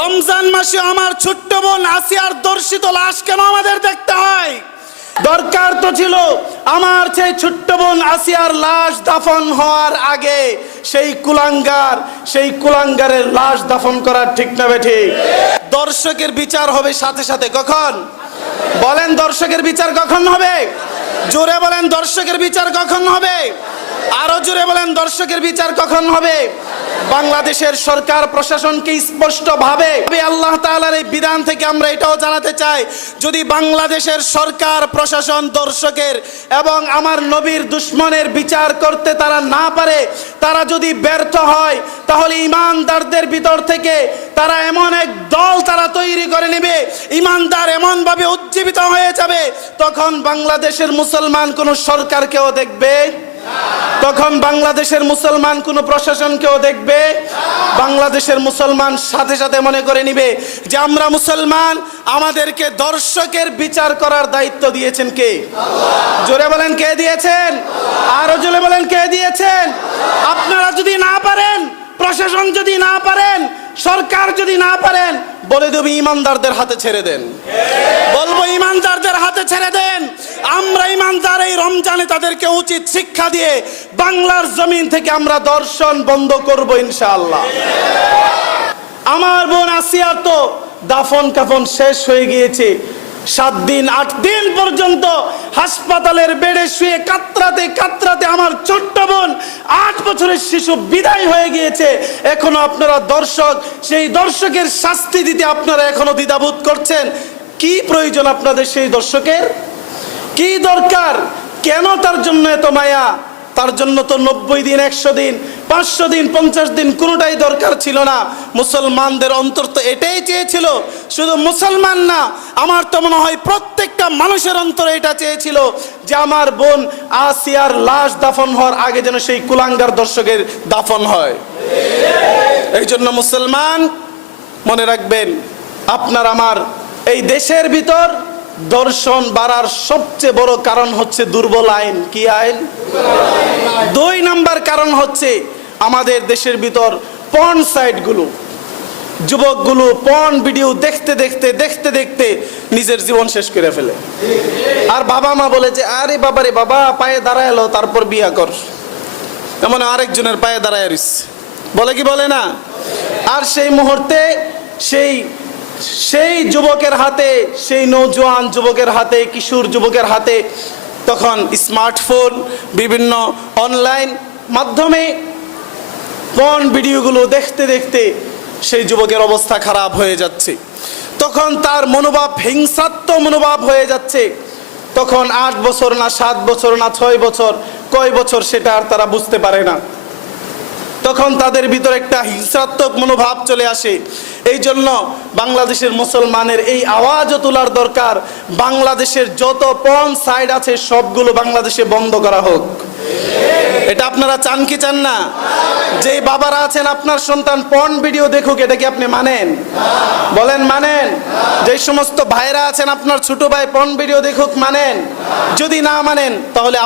রমজান মাসে আমার ছোট্ট বোন আসিয়ার দর্শিত লাশ কেন আমাদের দেখতে হয়? দরকার তো ছিল আমার সেই ছোট্ট বোন আসিয়ার লাশ দাফন হওয়ার আগে সেই কুলাঙ্গার, সেই কুলাঙ্গারের লাশ দাফন করার ঠিক না বেঠি দর্শকের বিচার হবে সাথে সাথে, কখন? বলেন দর্শকের বিচার কখন হবে? জোরে বলেন দর্শকের বিচার কখন হবে? আরও জোরে বলেন দর্শকের বিচার কখন হবে? বাংলাদেশের সরকার প্রশাসনকে স্পষ্ট ভাবে আল্লাহ তাআলার এই বিধান থেকে আমরা এটাও জানাতে চাই, যদি বাংলাদেশের সরকার, প্রশাসন, দর্শকের এবং আমার নবীর দুশ্মনের বিচার করতে তারা না পারে, তারা যদি ব্যর্থ হয়, তাহলে ইমানদারদের ভিতর থেকে তারা এমন এক দল তারা তৈরি করে নেবে, ইমানদার এমনভাবে উজ্জীবিত হয়ে যাবে, তখন বাংলাদেশের মুসলমান কোনো সরকারকেও দেখবে। তখন বাংলাদেশের মুসলমান কোন প্রশাসনকেও দেখবে? বাংলাদেশের মুসলমান সাথে সাথে মনে করে নিবে যে আমরা মুসলমান, আমাদেরকে দর্শকের বিচার করার দায়িত্ব দিয়েছেন কে? জোরে বলেন কে দিয়েছেন? আরও জোরে বলেন কে দিয়েছেন? আপনারা যদি না পারেন, প্রশাসন যদি না পারেন, সরকার যদি না পারেন, বলে দেবে ইমানদারদের হাতে ছেড়ে দেন। বলব ইমানদারদের হাতে ছেড়ে দেন। আমরা ইমানদার রমজানে তাদেরকে উচিত শিক্ষা দিয়ে বাংলার জমিন থেকে আমরা দর্শন বন্ধ করব ইনশাআল্লাহ। আমার বোন আসিয়া তো দাফন কাফন শেষ হয়ে গিয়েছে। সাত দিন, আট দিন পর্যন্ত হাসপাতালের বেডে শুয়ে কাতরাতে কাতরাতে আমার ছোট্ট বোন আট বছরের শিশু বিদায় হয়ে গিয়েছে। এখনও আপনারা দর্শক, সেই দর্শকের শাস্তি দিতে আপনারা এখনও দ্বিধাবোধ করছেন। কি প্রয়োজন আপনাদের সেই দর্শকের? কি দরকার? কেন তার জন্য এত মায়া? তার জন্য তো নব্বই দিন, একশো দিন, পাঁচশো দিন, পঞ্চাশ দিন কোনোটাই দরকার ছিল না। মুসলমানদের অন্তর তো এটাই চেয়েছিল। শুধু মুসলমান না, আমার তো মনে হয় প্রত্যেকটা মানুষের অন্তরে এটা চেয়েছিল যে আমার বোন আসিয়ার লাশ দাফন হওয়ার আগে যেন সেই কুলাঙ্গার দর্শকের দাফন হয়। এই জন্য মুসলমান, মনে রাখবেন, আপনার আমার এই দেশের ভিতর দর্শন বাড়ার সবচেয়ে বড় কারণ হচ্ছে দুর্বল আইন। কি আইন? দুই নাম্বার কারণ হচ্ছে আমাদের দেশের ভিতর পর্ন সাইটগুলো যুবকগুলো পর্ন ভিডিও দেখতে দেখতে দেখতে দেখতে নিজের জীবন শেষ করে ফেলে। আর বাবা মা বলে যে, আরে বাবা রে বাবা, পায়ে দাঁড়াল তারপর বিয়া কর। এমন আরেকজনের পায়ে দাঁড়ায় বলে কি বলে না? আর সেই মুহূর্তে সেই সেই যুবকের হাতে, সেই নৌজোয়ান যুবকের হাতে, কিশোর যুবকের হাতে তখন স্মার্টফোন, বিভিন্ন অনলাইন মাধ্যমে পর্ন ভিডিওগুলো দেখতে দেখতে সেই যুবকের অবস্থা খারাপ হয়ে যাচ্ছে। তখন তার মনোভাব, হিংসাত্মক মনোভাব হয়ে যাচ্ছে। তখন আট বছর না সাত বছর না ছয় বছর, কয় বছর সেটা আর তারা বুঝতে পারে না। তখন তাদের ভিতর একটা হিংসাত্মক মনোভাব চলে আসে। এই জন্য বাংলাদেশের মুসলমানের এই আওয়াজও তোলার দরকার। বাংলাদেশের যত পন সাইড আছে, সবগুলো বাংলাদেশে বন্ধ করা হোক। এটা আপনারা চান কি চান না? যে বাবারা আছেন, আপনার সন্তান পর্ন ভিডিও দেখুক, এটা কি আপনি মানেন? বলেন, মানেন। যে সমস্ত ভাইরা আছেন, আপনার ছোট ভাই পর্ন ভিডিও দেখুক, মানেন। যদি না মানেন, তাহলে